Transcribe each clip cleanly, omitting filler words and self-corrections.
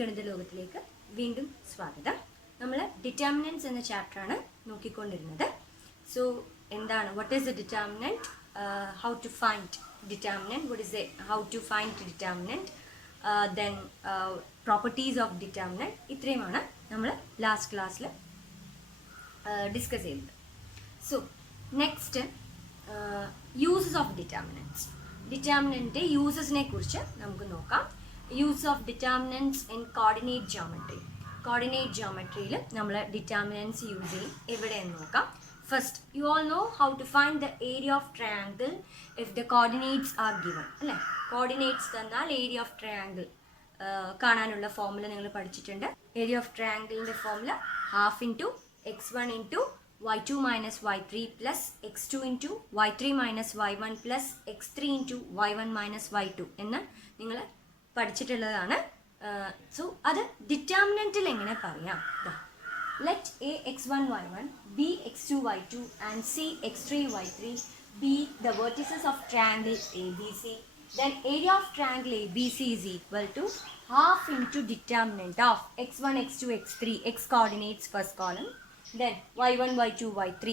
ഗണിത ലോകത്തിലേക്ക് വീണ്ടും സ്വാഗതം. നമ്മൾ ഡിറ്റർമിനൻറ്റ്സ് എന്ന ചാപ്റ്ററാണ് നോക്കിക്കൊണ്ടിരുന്നത്. സോ എന്താണ്, what is a determinant, how to find determinant, what is how to find determinant, then properties of determinant, ഇത്രയുമാണ് നമ്മൾ ലാസ്റ്റ് ക്ലാസ്സിൽ ഡിസ്കസ് ചെയ്തത്. So next uses of determinants. Determinant യൂസസിനെ കുറിച്ച് നമുക്ക് നോക്കാം. Use of determinants in coordinate geometry. Coordinate ജോമെട്രിയിൽ നമ്മൾ ഡിറ്റർമിനൻറ്റ്സ് യൂസ് ചെയ്യും. എവിടെയെന്ന് നോക്കാം. First, you all know how to find the area of triangle if the coordinates are given. അല്ലേ, കോർഡിനേറ്റ്സ് തന്നാൽ ഏരിയ ഓഫ് ട്രയാങ്കിൾ കാണാനുള്ള ഫോർമുല നിങ്ങൾ പഠിച്ചിട്ടുണ്ട്. ഏരിയ ഓഫ് ട്രയാങ്കിളിൻ്റെ formula half into x1 into y2 minus y3 plus x2 into y3 minus y1 plus x3 into y1 minus y2 എന്ന് നിങ്ങൾ പഠിച്ചിട്ടുള്ളതാണ്. സോ അത് ഡിറ്റർമിനൻറ്റിൽ എങ്ങനെ പറയാം? Let a x1 y1 b x2 y2 and c x3 y3 be the vertices of triangle ABC. Then area of triangle ABC is equal to half into determinant of x1 x2 x3 x coordinates first column, then y1 y2 y3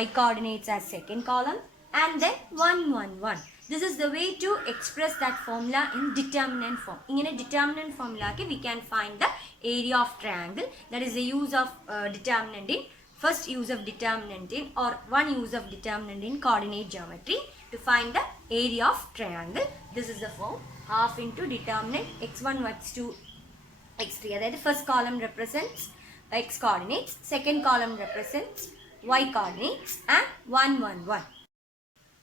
y coordinates as second column, and then 1 1 1. This is the way to express that formula in determinant form. In a determinant formula we can find the area of triangle. That is the use of determinant in first use of determinant in or one use of determinant in coordinate geometry to find the area of triangle. This is the form half into determinant x1 x2 x3. That is the first column represents x coordinates, second column represents y coordinates, and 1 1 1.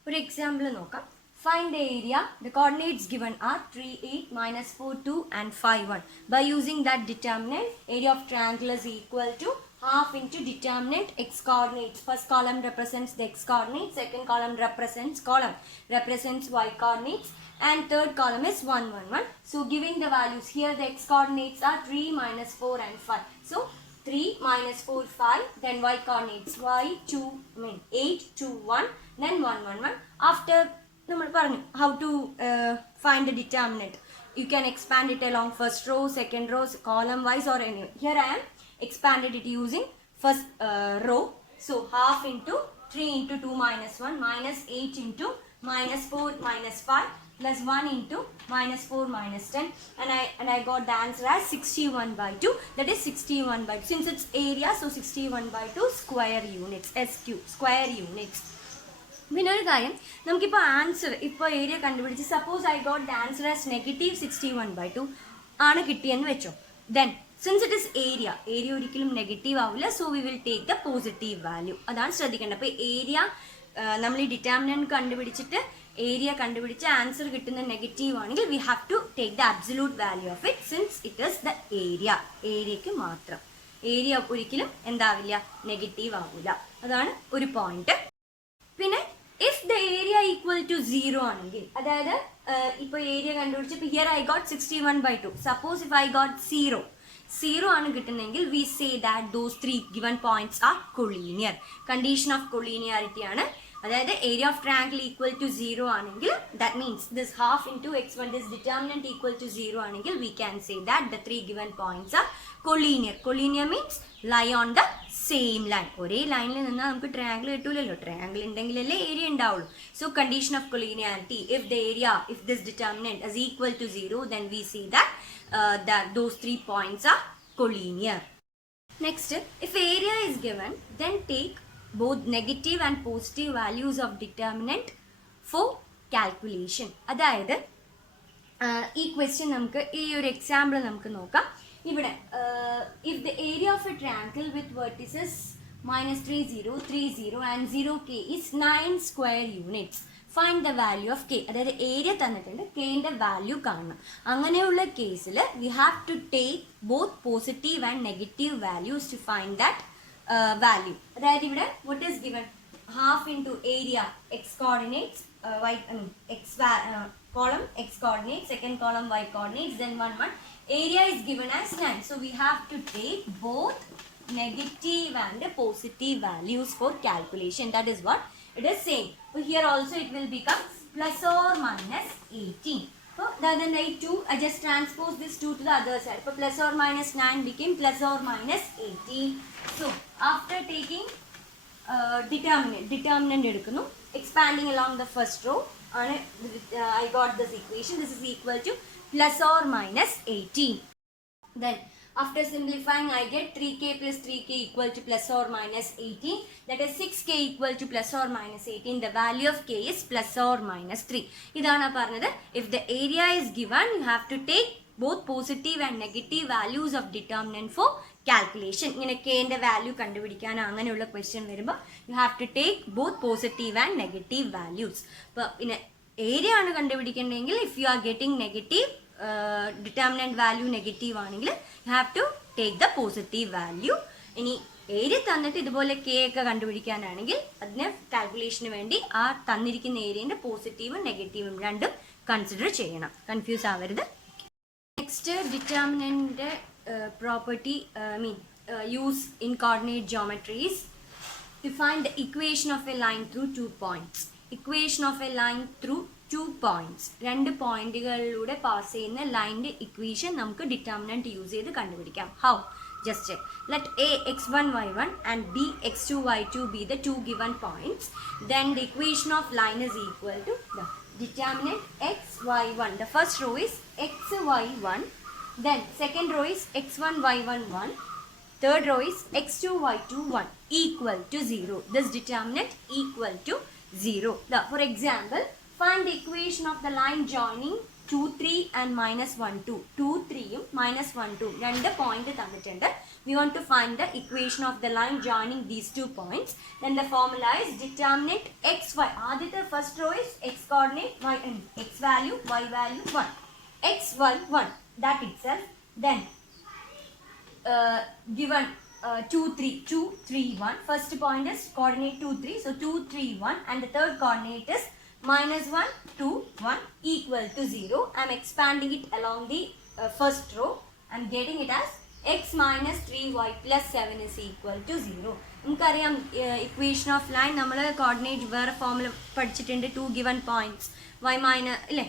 For example നോക്കാം. Find the area. The coordinates given are 3 8 minus 4 2 and 5 1. By using that determinant, area of triangle is equal to half into determinant x coordinates. First column represents the x coordinates, second column represents y coordinates, and third column is 1 1 1. So giving the values here, the x coordinates are 3 minus 4 and 5. So 3 minus 4 5, then y coordinates y 2 8 2 1, then 1 1 1. After how to find the determinant, you can expand it along first row, second row, column wise, or any. Here I am expanded it using first row. So half into 3 into 2 minus 1 minus 8 into minus 4 minus 5 plus 1 into minus 4 minus 10, and I got the answer as 61 by 2. That is 61 by 2. Since it's area, so 61 by 2 square units, SQ square units. പിന്നെ ഒരു കാര്യം, നമുക്കിപ്പോൾ ആൻസർ ഇപ്പോൾ ഏരിയ കണ്ടുപിടിച്ച് suppose I got the answer as -61/2 ആണ് കിട്ടിയെന്ന് വെച്ചോ. Then since it is area ഒരിക്കലും നെഗറ്റീവ് ആവില്ല. So we will take the positive value. അതാണ് ശ്രദ്ധിക്കേണ്ടത്. അപ്പോൾ ഏരിയ നമ്മൾ ഈ ഡിറ്റർമിനന്റ് കണ്ടുപിടിച്ചിട്ട് ഏരിയ കണ്ടുപിടിച്ച് ആൻസർ കിട്ടുന്ന നെഗറ്റീവ് ആണെങ്കിൽ we have to take the absolute value of it since it is the ഏരിയക്ക് മാത്രം. ഏരിയ ഒരിക്കലും എന്താവില്ല, നെഗറ്റീവ് ആവില്ല. അതാണ് ഒരു പോയിന്റ്. പിന്നെ if the area equal to 0 ആണെങ്കിൽ, അതായത് ഇപ്പോൾ ഏരിയ കണ്ടുപിടിച്ചപ്പോൾ here I got 61/2. Suppose if I got 0 ആണ് കിട്ടുന്നതെങ്കിൽ we say that those 3 given points are collinear. Condition of collinearity ആണ്. അതായത് area of triangle equal to 0 ആണെങ്കിൽ that means this half into x1 this determinant equal to 0 ആണെങ്കിൽ we can say that the 3 given points are collinear. Collinear means lie on the same line. ഒരേ ലൈനിൽ നിന്നാൽ നമുക്ക് ട്രയാങ്കിൾ കിട്ടൂലല്ലോ. ട്രയാങ്കിൾ ഉണ്ടെങ്കിലല്ലേ area ഉണ്ടാവുള്ളൂ. So condition of collinearity, if the area, if this determinant is equal to 0, then we see that those 3 points are collinear. Next, if area is given, then take both negative and positive values of determinant for calculation. അതായത് ഈ ക്വസ്റ്റ്യൻ നമുക്ക് ഈ ഒരു എക്സാമ്പിൾ നമുക്ക് നോക്കാം. ഇവിടെ if the area of a triangle with vertices -3 0 3 0 and 0k is 9 square units, find the value of k. അതായത് ഏരിയ തന്നിട്ടുണ്ട്, kന്റെ വാല്യൂ കാണണം. അങ്ങനെയുള്ള കേസിൽ we have to take both positive and negative values to find that value. അതായത് ഇവിടെ what is given, half into area x coordinates, column x coordinates, second column y coordinates, then 1 1. Area is given as 9. So we have to take both negative and positive values for calculation. That is what it is saying. So here also it will become plus or minus 18. So then write 2, I just transpose this 2 to the other side. So plus or minus 9 became plus or minus 18. So after taking determinant edukunu, expanding along the first row, I got this equation. This is equal to plus or minus 18. Then after simplifying, I get 3k plus 3k equal to plus or minus 18. That is 6k equal to plus or minus 18. The value of k is plus or minus 3. Idana parnathu, if the area is given, you have to take both positive and negative values of determinant for calculation. ഇങ്ങനെ k ന്റെ വാല്യൂ കണ്ടുപിടിക്കാൻ അങ്ങനെയുള്ള ക്വസ്റ്റ്യൻ വരുമ്പോൾ you have to take both positive and negative values. അപ്പോൾ പിന്നെ ഏരിയ ആണ് കണ്ടുപിടിക്കേണ്ടതെങ്കിൽ if you are getting negative determinant value negative ആണെങ്കിൽ you have to take the positive value. ഇനി ഏരിയ തന്നിട്ട് ഇതുപോലെ k ഒക്കെ കണ്ടുപിടിക്കാനാണെങ്കിൽ അതിനെ കാൽക്കുലേഷന് വേണ്ടി ആ തന്നിരിക്കുന്ന ഏരിയന്റെ പോസിറ്റീവും നെഗറ്റീവും രണ്ടും കൺസിഡർ ചെയ്യണം. കൺഫ്യൂസ് ആവരുത്. Next determinant property use in coordinate geometries to find the equation of a line through 2 points. Equation of a line through 2 points. രണ്ട് പോയിന്റുകളിലൂടെ പാസ് ചെയ്യുന്ന ലൈനിന്റെ ഇക്വേഷൻ നമുക്ക് ഡിറ്റർമിനന്റ് യൂസ് ചെയ്ത് കണ്ടുപിടിക്കാം. How? Just check. Let a x1 y1 and b x2 y2 be the two given points. Then the equation of line is equal to the determinant x y1. The first row is x y1. Then second row is x1 y1 1. Third row is x2 y2 1 equal to 0. This determinant equal to 0. For example, find the equation of the line joining 2 3 and minus 1 2. 2 3 minus 1 2. രണ്ട് പോയിന്റ് തന്നിട്ടുണ്ട്. We want to find the equation of the line joining these 2 points. Then the formula is determinant xy. ആദ്യത്തെ first row is x coordinate y and x value, y value 1. x y 1. That itself. Then given 2 3 1. First point is coordinate 2 3. So 2 3 1 and the third coordinate is minus 1 2 1 equal to 0. I am expanding it along the first row. I am getting it as x minus 3y plus 7 is equal to 0. നമുക്കറിയാം equation of line നമ്മൾ കോർഡിനേറ്റ് വേറെ ഫോമിൽ പഠിച്ചിട്ടുണ്ട്. 2 given points y minus അല്ലേ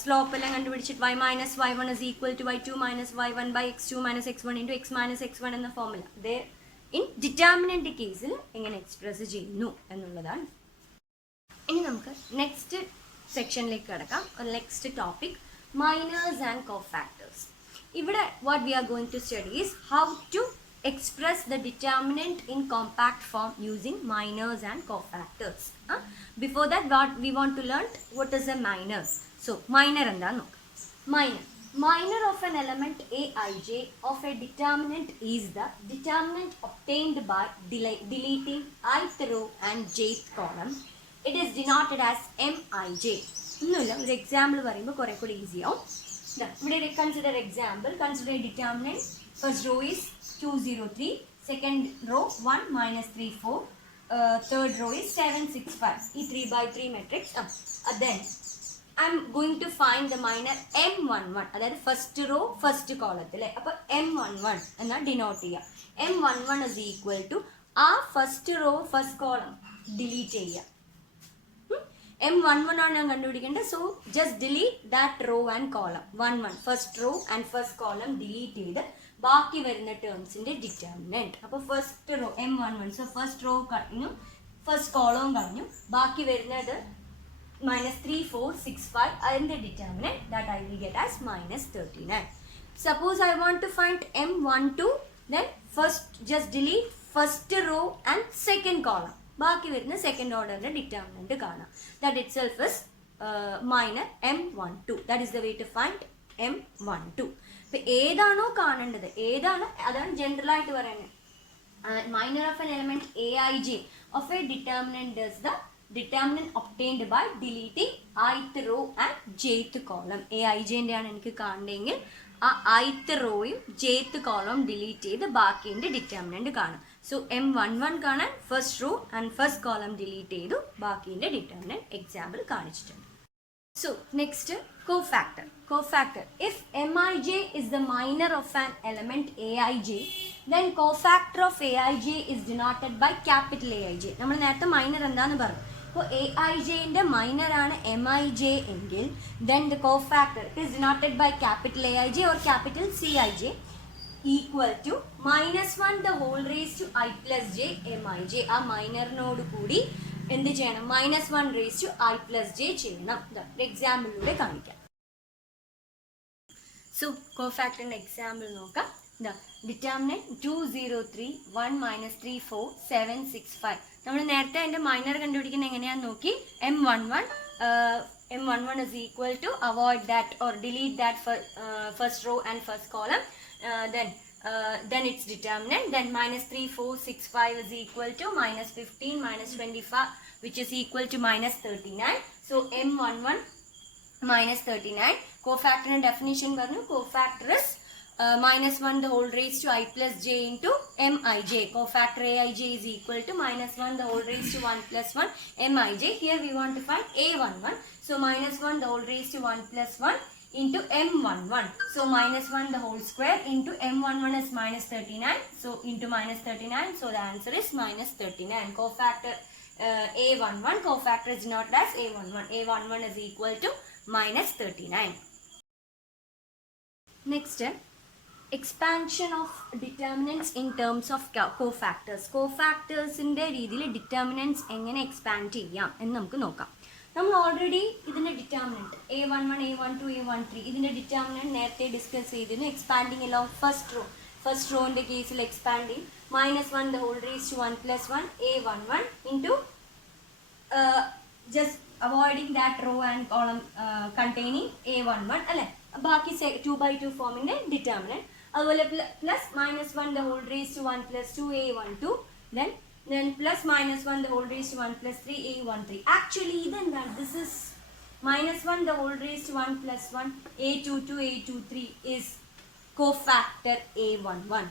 സ്ലോപ്പ് എല്ലാം കണ്ടുപിടിച്ചിട്ട് y minus y1 is equal to y2 minus y1 by x2 minus x1 into x minus x1 എന്ന ഫോമുല. ഇത് ഇൻ ഡിറ്റർമിനന്റ് കേസിൽ എങ്ങനെ എക്സ്പ്രസ് ചെയ്യുന്നു എന്നുള്ളതാണ്. ഇനി നമുക്ക് നെക്സ്റ്റ് സെക്ഷനിലേക്ക് കിടക്കാം. Next topic minors and cofactors. ഇവിടെ what we are going to study is how to express the determinant in compact form using minors and cofactors. Before that, what we want to learn, what is a minor? So minor and minor of an element aij of a determinant is the determinant obtained by deleting ith row and jth column. It is denoted as mij. ഒന്നുമില്ല, ഒരു എക്സാമ്പിൾ പറയുമ്പോൾ കുറെ കൂടി ഈസി ആവും. ഇവിടെ consider example. Consider determinant. First row is 2 0 3. Second row 1 minus 3 4. Third row is 7 6 5. E 3 by 3 matrix. Then I am going to find the minor m11. അതായത് first row first കോളത്തിൽ. അപ്പോൾ m11 എന്നാ ഡിനോട്ട് ചെയ്യുക. m11 is equal to ആ first row first column delete ചെയ്യുക. m11 ആണ് ഞാൻ കണ്ടുപിടിക്കേണ്ടത്. So just delete that row and column. 11 first row and first column delete ചെയ്ത് ബാക്കി വരുന്ന ടേംസിന്റെ ഡിറ്റർമിനന്റ്. അപ്പോൾ ഫസ്റ്റ് റോ m11. സോ ഫസ്റ്റ് റോ കഴിഞ്ഞു, ഫസ്റ്റ് കോളവും കഴിഞ്ഞു, ബാക്കി വരുന്നത് minus 3 4 6 5. അതിന്റെ determinant that I will get as minus 39. Suppose I want to find m12, then first just delete first row and second column. ബാക്കി വരുന്ന സെക്കൻഡ് ഓർഡറിന്റെ ഡിറ്റർമിനന്റ് കാണാം. That itself is minor m12. That is the way to find m12. ഇപ്പൊ ഏതാണോ കാണേണ്ടത്, ഏതാണ് അതാണ് ജനറൽ ആയിട്ട് പറയുന്നത്. Minor of an element aij of a determinant is the determinant obtained by deleting ith row and jth column. aij ന്റെ ആണ് എനിക്ക് കാണണമെങ്കിൽ ആ ith റോയും jth കോളം ഡിലീറ്റ് ചെയ്ത് ബാക്കിന്റെ ഡിറ്റർമിനന്റ് കാണാം. സോ m11 കാണാൻ first row and first column delete ചെയ്തു, ബാക്കിന്റെ ഡിറ്റർമിനന്റ് എക്സാമ്പിൾ കാണിച്ചിട്ടുണ്ട്. So next, cofactor. Cofactor. If mij is the minor of an element aij, then cofactor of aij is denoted by capital Aij. നമ്മൾ നേരത്തെ minor എന്താന്ന് പറഞ്ഞു. അപ്പോൾ AIJൻ്റെ മൈനർ ആണ് MIJ എങ്കിൽ then the cofactor is denoted by capital AIJ or capital CIJ equal to -1 the whole raised to I plus j MIJ. ആ മൈനറിനോട് കൂടി എന്ത് ചെയ്യണം? -1 raised to I plus j ചെയ്യണം. എക്സാമ്പിളിലൂടെ കാണിക്കാം. സോ കോഫാക്ടറിൻ്റെ എക്സാമ്പിൾ നോക്കാം. ഡിറ്റർമിനന്റ് 203 1 - 3 4 7 6 5. നമ്മൾ നേരത്തെ അതിൻ്റെ മൈനർ കണ്ടുപിടിക്കുന്നത് എങ്ങനെയാണെന്ന് നോക്കി. M11 is equal to avoid that or delete that for first row and first column. Then its determinant. Then -3 4 6 5 is equal to -15 -25, which is equal to -39. So M11 -39. Cofactor definition പറഞ്ഞു. Cofactor is -1 the whole raised to I plus j into MIJ. Cofactor AIJ is equal to -1 the whole raised to 1 plus 1 MIJ. Here we want to find A11. So -1 the whole raised to 1 plus 1 into M11. So -1 the whole square into M11 is -39. So into -39. So the answer is -39. Cofactor A11. Cofactor is denoted as A11. A11 is equal to -39. Next, expansion of determinants in terms of cofactors. Cofactorsന്റെ രീതിയിൽ ഡിറ്റർമിനൻറ്റ്സ് എങ്ങനെ എക്സ്പാൻഡ് ചെയ്യാം എന്ന് നമുക്ക് നോക്കാം. നമ്മൾ ഓൾറെഡി ഇതിൻ്റെ ഡിറ്റർമിനൻറ്റ് A11 A12 A13 ഇതിൻ്റെ ഡിറ്റർമിനൻറ്റ് നേരത്തെ ഡിസ്കസ് ചെയ്തിരുന്നു. എക്സ്പാൻഡിങ് അലോങ് ഫസ്റ്റ് റോൻ്റെ കേസിൽ എക്സ്പാൻഡിങ് -1 the whole raised to 1 plus 1 A11 into just avoiding that row and column containing A11 അല്ലേ. ബാക്കി 2/2 ഫോമിൻ്റെ ഡിറ്റർമിനൻറ്റ്. അതുപോലെ പ്ലസ് -1 the whole raised to 1 plus 2 A12 then plus -1 the whole raised to 1 plus 3 A13. Actually this is -1 the whole raised to 1 plus 1 A22 A23 is cofactor A11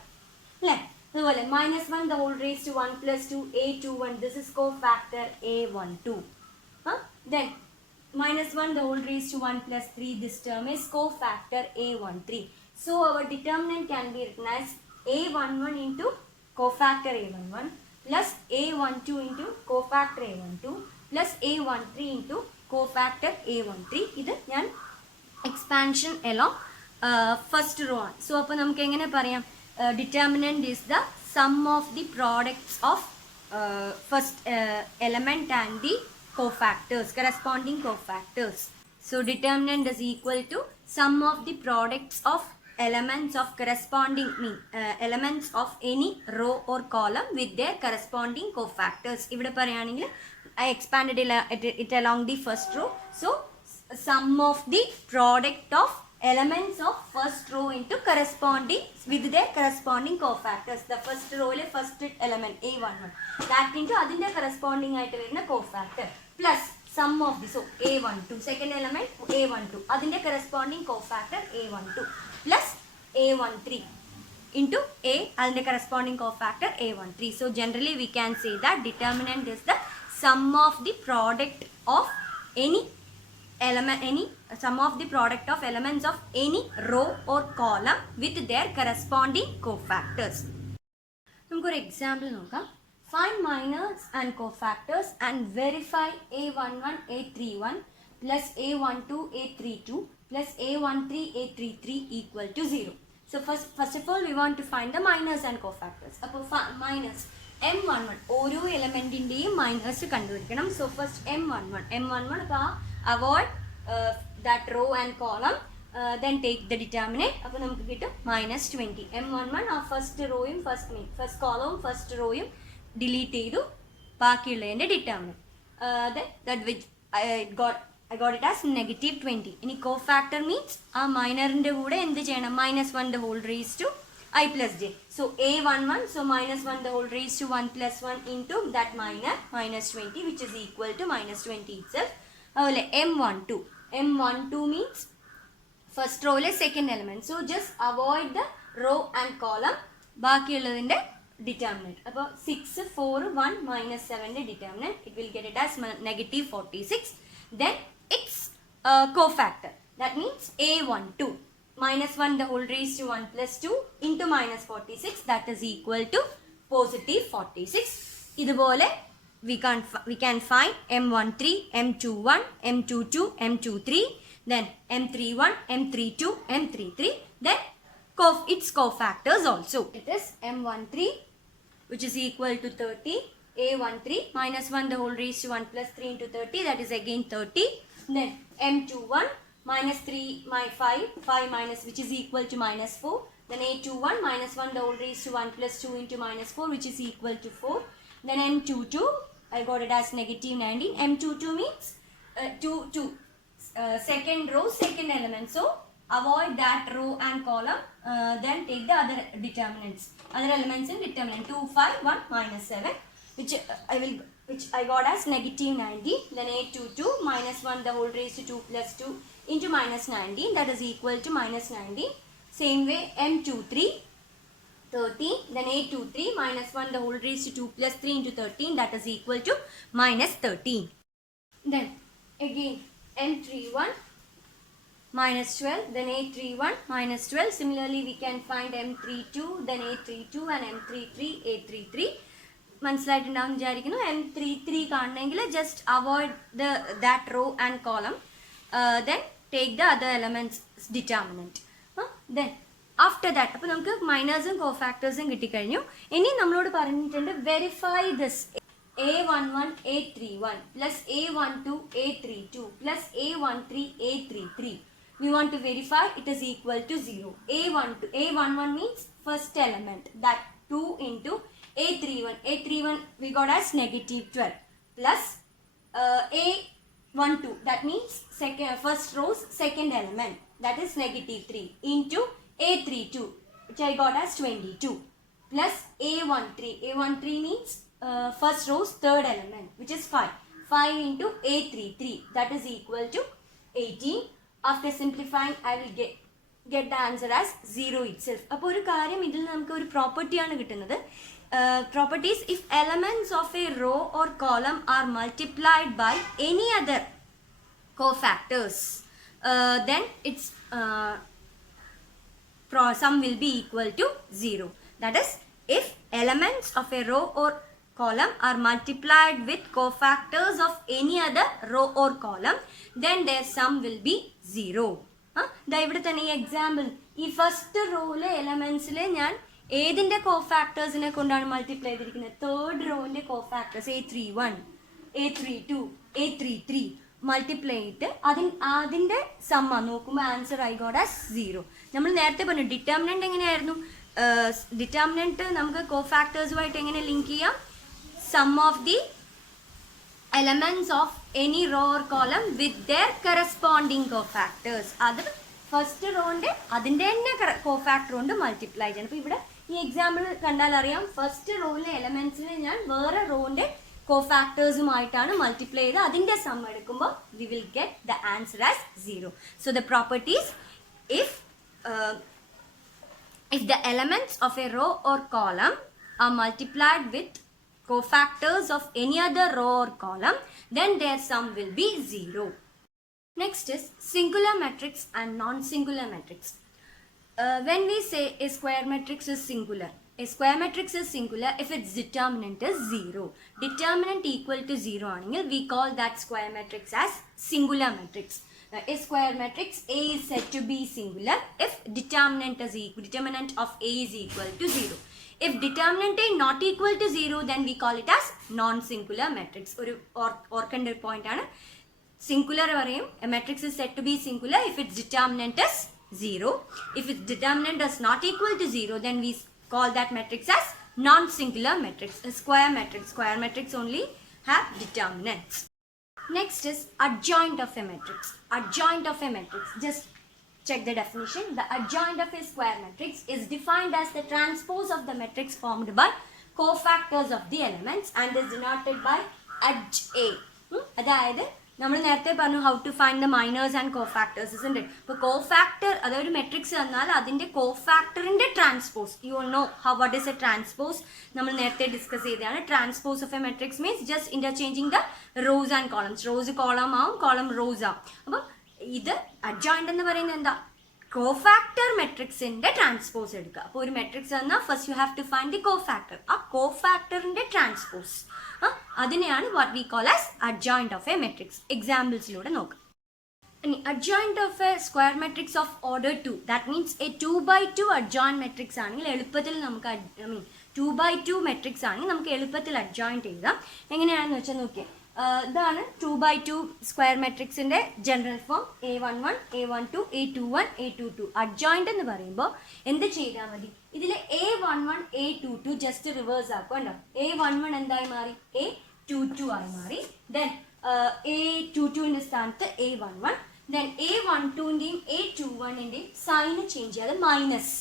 അല്ലേ. അതുപോലെ -1 the whole raised to 1 plus 2 A21 this is cofactor A12. Then -1 the whole raised to 1 plus 3 this term is cofactor A13. So our determinant can be written as A11 into cofactor A11 plus A12 into cofactor A12 plus A13 into cofactor A13. ഇത് ഞാൻ expansion along first row ആണ്. സോ അപ്പോൾ നമുക്ക് എങ്ങനെ പറയാം? Determinant is the sum of the products of first element and the cofactors, corresponding cofactors. So determinant is equal to sum of the products of elements of corresponding elements of any row or column with their corresponding cofactors. ഇവിടെ പറയുകയാണെങ്കിൽ I expanded it along the first row. So sum of the product of elements of first row into corresponding with their corresponding cofactors. The first row le first element A11 that into അതിന്റെ corresponding ആയിട്ട് വരുന്ന cofactor plus sum of the so A12 second element A12 അതിന്റെ corresponding cofactor A12 plus A13 into A അതിന്റെ corresponding cofactor A13. So generally we can say that determinant is the sum of the product of any sum of the product of elements of any row or column with their corresponding cofactors. നമുക്കൊരു എക്സാമ്പിൾ നോക്കാം. Find minors and cofactors and verify A11 A31 plus A12 A32 plus A13 A33 equal to 0. So first of all we want to find the minors and cofactors. അപ്പോൾ minors M11 ഓരോ എലമെൻറ്റിൻ്റെയും മൈനേഴ്സ് കണ്ടുപിടിക്കണം. So first M11 അപ്പോൾ avoid that row and column, then take the determinant. അപ്പോൾ നമുക്ക് കിട്ടും -20. M11 ആ ഫസ്റ്റ് റോയും ഫസ്റ്റ് കോളവും ഫസ്റ്റ് റോയും ഡിലീറ്റ് ചെയ്തു, ബാക്കിയുള്ളതിൻ്റെ determinant that which I got it as -20. ഇനി cofactor means ആ മൈനറിൻ്റെ കൂടെ എന്ത് ചെയ്യണം? -1 the whole raised to I plus j. So A11 so -1 the whole raised to 1 plus 1 into that minor -20 which is equal to -20 itself. അതുപോലെ M12 means first row le second element. So just avoid the row and column, ബാക്കിയുള്ളതിൻ്റെ determinant. അപ്പോൾ 6 4 1 -7 determinant, it will get it as -46. Then its cofactor, that means A12 -1 the whole raised to 1 plus 2 into -46 that is equal to +46. ഇതുപോലെ we can find M13, M21, M22, M23, then M31, M32, M33, then its cofactors also. It is M13, which is equal to 30, A13 minus 1 the whole raised to 1 plus 3 into 30, that is again 30. Then M21 minus 3 5 minus, which is equal to minus 4. Then A21 minus 1 the whole raised to 1 plus 2 into minus 4, which is equal to 4. Then M22, I got it as negative 19. M22 means second row, second element. So avoid that row and column. Then take the other determinants, other elements in determinant. 2, 5, 1, minus 7, which I got as negative 90. Then A22 minus 1 the whole raised to 2 plus 2 into minus 19, that is equal to minus 19. Same way M23 13, then A23 minus 1 the whole raised to 2 plus 3 into 13, that is equal to minus 13. Then again M31 minus 12, then A31 minus 12. Similarly we can find M32, then A32 and M33, A33. മനസ്സിലായിട്ടുണ്ടാവും വിചാരിക്കുന്നു. M33 കാണണമെങ്കിൽ just avoid that row and column. Then take the other elements determinant. Then after that, അപ്പോൾ നമുക്ക് മൈനേഴ്സും കോഫാക്ടേഴ്സും കിട്ടിക്കഴിഞ്ഞു. ഇനി നമ്മളോട് പറഞ്ഞിട്ടുണ്ട് verify this A11 A31 plus A12 A32 plus A13 A33. We want to verify it is equal to 0. A11 means first element, that 2 into A31. A31 we got as negative 12 plus A12, that means first row's second element, that is negative 3 into A32, which I got as 22, plus A13. A13 means first row's third element, which is 5. 5 into A33, that is equal to 18. After simplifying, I will get the answer as 0 itself. അപ്പോൾ ഒരു കാര്യം ഇതിൽ നമുക്ക് ഒരു പ്രോപ്പർട്ടിയാണ് കിട്ടുന്നത്. Properties: if elements of a row or column are multiplied by any other cofactors, then its sum will be equal to 0. That is, if elements of a row or column are multiplied with cofactors of any other row or column, then their sum will be 0. ഇവിടെ തന്നെ ഈ എക്സാമ്പിൾ, ഈ ഫസ്റ്റ് റോയിലെ എലമെന്റ്സിലെ ഞാൻ ഏതിൻ്റെ കോഫാക്ടേഴ്സിനെ കൊണ്ടാണ് മൾട്ടിപ്ലൈ ചെയ്തിരിക്കുന്നത്? തേർഡ് റോയിൻ്റെ cofactors A31, A32, A33 multiply ചെയ്തിട്ട് അതിൻ്റെ സമ്മ നോക്കുമ്പോൾ ആൻസർ ഐ ഗോട്ട് ആസ് 0. നമ്മൾ നേരത്തെ പറഞ്ഞു ഡിറ്റർമിനന്റ് എങ്ങനെയായിരുന്നു? ഡിറ്റർമിനന്റ് നമുക്ക് കോഫാക്ടേഴ്സുമായിട്ട് എങ്ങനെ ലിങ്ക് ചെയ്യാം? Sum of the elements of any row or column with their corresponding cofactors. അത് ഫസ്റ്റ് റോന്റെ അതിൻ്റെ തന്നെ കോഫാക്ടർ കൊണ്ട് മൾട്ടിപ്ലൈ ചെയ്യണം. അപ്പോൾ ഇവിടെ ഈ എക്സാമ്പിൾ കണ്ടാൽ അറിയാം, ഫസ്റ്റ് റോയിലെ എലമെന്റ്സിനെ ഞാൻ വേറെ റോന്റെ കോഫാക്ടേഴ്സുമായിട്ടാണ് മൾട്ടിപ്ലൈ ചെയ്ത് അതിൻ്റെ സം എടുക്കുമ്പോൾ we will get the answer as 0. So the properties: if the elements of a row or column are multiplied with cofactors of any other row or column, then their sum will be 0. Next is singular matrix and non-singular matrix. When we say a square matrix is singular, a square matrix is singular if its determinant is 0. Determinant equal to 0 anengil we call that square matrix as singular matrix. A square matrix A is said to be singular if determinant of A is equal to 0. If determinant is not equal to 0, then we call it as non-singular matrix. ഒരു ഓർക്കേണ്ട ഒരു പോയിന്റ് ആണ്. സിംഗുലർ പറയും a matrix is said to be singular if its determinant is 0. If its determinant is not equal to 0, then we call that matrix as non-singular matrix. A square matrix only have determinants. Next is adjoint of a matrix. Adjoint of a matrix, just check the definition. The adjoint of a square matrix is defined as the transpose of the matrix formed by cofactors of the elements and is denoted by adj A. അതായത് നമ്മൾ നേരത്തെ പറഞ്ഞു how to find the minors and cofactors ഉണ്ട്. ഇപ്പോൾ cofactor അതൊരു matrix തന്നാൽ അതിൻ്റെ കോഫാക്ടറിൻ്റെ transpose, you know what is a transpose, നമ്മൾ നേരത്തെ ഡിസ്കസ് ചെയ്തതാണ്. Transpose of a matrix means just interchanging the rows and columns. Rows column ആവും, കോളം റോസ് ആവും. അപ്പം ഇത് അഡ്ജോയിന്റ് എന്ന് പറയുന്നത് എന്താ? കോഫാക്ടർ മെട്രിക്സിന്റെ ട്രാൻസ്പോസ് എടുക്കുക. അപ്പോൾ ഒരു മെട്രിക്സ് എന്നാൽ first you have to find the cofactor. ആ കോഫാക്ടറിന്റെ ട്രാൻസ്പോസ് അതിനെയാണ് what we call as adjoint of a matrix. എക്സാമ്പിൾസിലൂടെ നോക്കാം. Adjoint of a square matrix of order 2, that means a 2x2 adjoint matrix ആണെങ്കിൽ എളുപ്പത്തിൽ നമുക്ക് 2x2 matrix ആണെങ്കിൽ നമുക്ക് എളുപ്പത്തിൽ adjoint എഴുതാം. എങ്ങനെയാണെന്ന് വെച്ചാൽ നോക്കിയേ, ഇതാണ് 2x2 സ്ക്വയർ മെട്രിക്സിന്റെ general form. A11, A12, A21, A22. Adjoint എന്ന് പറയുമ്പോൾ എന്ത് ചെയ്താൽ മതി, ഇതിലെ A11, A22 ജസ്റ്റ് റിവേഴ്സ് ആക്കും. കണ്ടോ, A11 എന്തായി മാറി, A22 ആയി മാറി. ദെൻ A22ന്റെ സ്ഥാനത്ത് A11. ദെൻ A12ന്റെയും A21ന്റെയും സൈന് ചേഞ്ച് ചെയ്യാതെ മൈനസ്.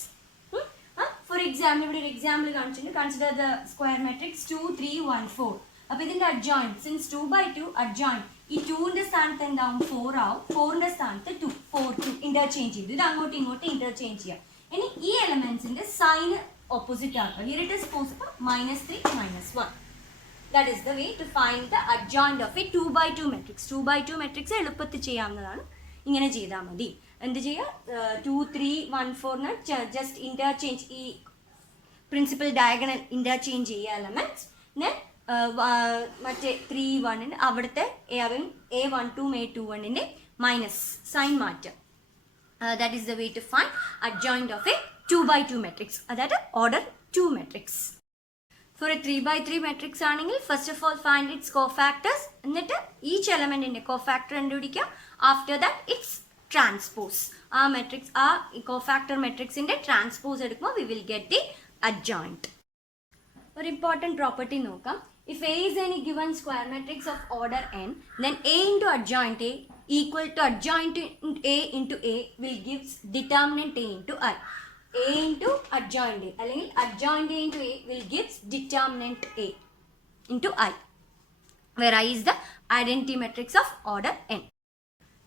ഫോർ എക്സാമ്പിൾ ഇവിടെ ഒരു എക്സാമ്പിൾ കാണിച്ചിട്ടുണ്ട്. Consider the square matrix 2, 3, 1, 4. അപ്പോൾ ഇതിന്റെ അഡ്ജോയിന്റ്, സിൻസ് 2x2 അഡ്ജോയിന്റ്, ഈ 2ന്റെ സ്ഥാനത്ത് എന്താവും, 4 ആവും. 4ന്റെ സ്ഥാനത്ത് 2, 4, 2 ഇന്റർചേഞ്ച് ചെയ്തു. ഇത് അങ്ങോട്ടും ഇങ്ങോട്ടും ഇന്റർചേഞ്ച് ചെയ്യാം. ഇനി ഈ എലമെന്റ്സിന്റെ സൈന് ഓപ്പോസിറ്റ് ആക്കുക. Here it is possible -3, -1. That is the way to find the adjoint of a 2x2 matrix. 2x2 matrix എളുപ്പത്തിൽ ചെയ്യാവുന്നതാണ്. ഇങ്ങനെ ചെയ്താൽ മതി. എന്ത് ചെയ്യുക, 2, 3, 1, 4 ജസ്റ്റ് ഇന്റർചേഞ്ച്, ഈ പ്രിൻസിപ്പൽ ഡയഗണൽ ഇന്റർചേഞ്ച് ചെയ്യുക എലമെന്റ്സ്. ദെൻ മറ്റേ 3, 1 അവിടുത്തെ A12, A21 മൈനസ് സൈൻ മാറ്റുക. That is the way to find adjoint of a 2x2 matrix, അതായത് order 2 matrix. For a 3x3 matrix ആണെങ്കിൽ first of all find its cofactors. എന്നിട്ട് each എലമെന്റിന്റെ cofactor കണ്ടുപിടിക്കുക. After that its transpose. ആ matrix, ആ cofactor മെട്രിക്സിന്റെ transpose എടുക്കുമ്പോൾ we will get the adjoint. ഒരു ഇമ്പോർട്ടൻറ്റ് പ്രോപ്പർട്ടി നോക്കാം. If A is any given square matrix of order n, then A into adjoint A equal to adjoint A into A will give determinant A into I. A into adjoint A, അല്ലെങ്കിൽ adjoint A into A will give determinant A into I, where I is the identity matrix of order n.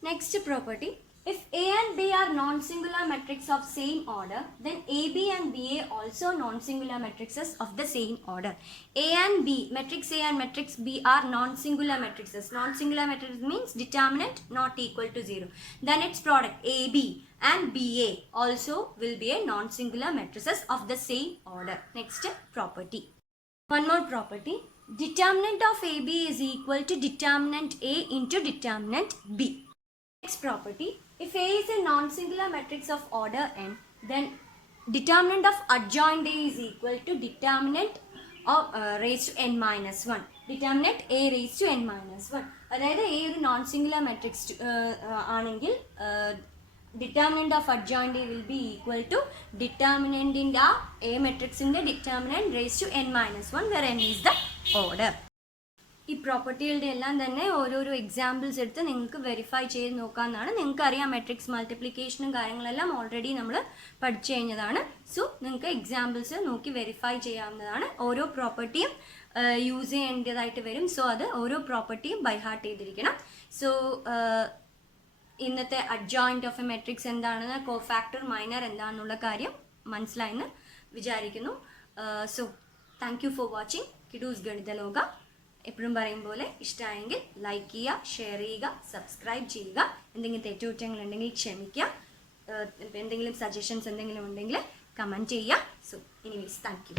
Next property, if A and B are non-singular matrices of same order, then AB and BA also non-singular matrices of the same order. A and B, matrix A and matrix B are non-singular matrices. Non-singular matrix means determinant not equal to 0. Then its product AB and BA also will be a non-singular matrices of the same order. Next property. One more property. Determinant of AB is equal to determinant A into determinant B. Next property. If A is a non-singular matrix of order n, then determinant of adjoint A is equal to determinant of raised to n minus 1. Determinant A raised to n minus 1. അതായത് A ഒരു non-singular matrix ആണെങ്കിൽ determinant of adjoint A will be equal to determinant in the A matrix in the determinant raised to n minus 1, where n is the order. ഈ പ്രോപ്പർട്ടികളുടെ എല്ലാം തന്നെ ഓരോരോ എക്സാമ്പിൾസ് എടുത്ത് നിങ്ങൾക്ക് വെരിഫൈ ചെയ്ത് നോക്കാമെന്നാണ്. നിങ്ങൾക്കറിയാം മെട്രിക്സ് മൾട്ടിപ്ലിക്കേഷനും കാര്യങ്ങളെല്ലാം ഓൾറെഡി നമ്മൾ പഠിച്ചു കഴിഞ്ഞതാണ്. സോ നിങ്ങൾക്ക് എക്സാമ്പിൾസ് നോക്കി വെരിഫൈ ചെയ്യാവുന്നതാണ്. ഓരോ പ്രോപ്പർട്ടിയും യൂസ് ചെയ്യേണ്ടതായിട്ട് വരും. സോ അത് ഓരോ പ്രോപ്പർട്ടിയും ബൈ ഹാർട്ട് ചെയ്തിരിക്കണം. സോ ഇന്നത്തെ അഡ്ജോയിന്റ് ഓഫ് എ മെട്രിക്സ് എന്താണെന്ന്, കോഫാക്ടർ മൈനർ എന്താണെന്നുള്ള കാര്യം മനസ്സിലായെന്ന് വിചാരിക്കുന്നു. So thank you for watching കിഡൂസ് ഗണിത ലോക. എപ്പോഴും പറയും പോലെ ഇഷ്ടമായെങ്കിൽ ലൈക്ക് ചെയ്യുക, ഷെയർ ചെയ്യുക, സബ്സ്ക്രൈബ് ചെയ്യുക. എന്തെങ്കിലും തെറ്റുകുറ്റങ്ങളുണ്ടെങ്കിൽ ക്ഷമിക്കുക. എന്തെങ്കിലും സജഷൻസ് എന്തെങ്കിലും ഉണ്ടെങ്കിൽ കമൻറ്റ് ചെയ്യുക. So anyways thank you.